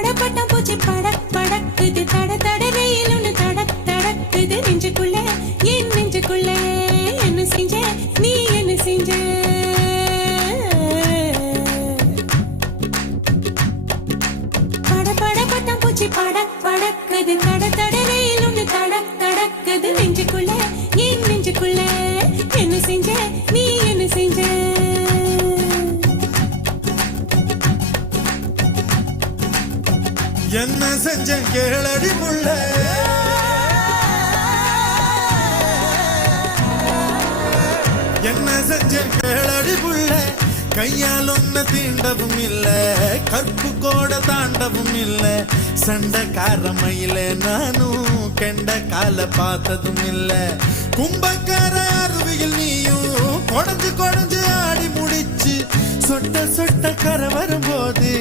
படபட பூச்சி படக் படக்குது தட தட வெயில் ஒண்ணு தடக் தடக்குது நெஞ்சுக்குள்ள என் நெஞ்சுக்குள்ள என்ன செஞ்ச நீ என்ன செஞ்ச படபட பட்டம் பூச்சி படக் படக்குது தட தட வெயில் ஒண்ணு தடக் தடக்குது நெஞ்சுக்குள்ள என் நெஞ்சுக்குள்ள என்ன செஞ்ச நீ என்ன செஞ்ச என்ன செஞ்ச கேளடி புள்ள என்ன செஞ்ச கேளடி புள்ள கையால் ஒன்ன தீண்டவும் இல்ல கற்பு கோட தாண்டவும் இல்ல சண்டைக்காரமையில நானும் கெண்ட கால பார்த்ததும் இல்ல கும்பக்கார அருவியில் நீயும் கொடைஞ்சு கொடைஞ்சு ஆடி முடிச்சு சொட்ட சொட்ட கரை வரும்போது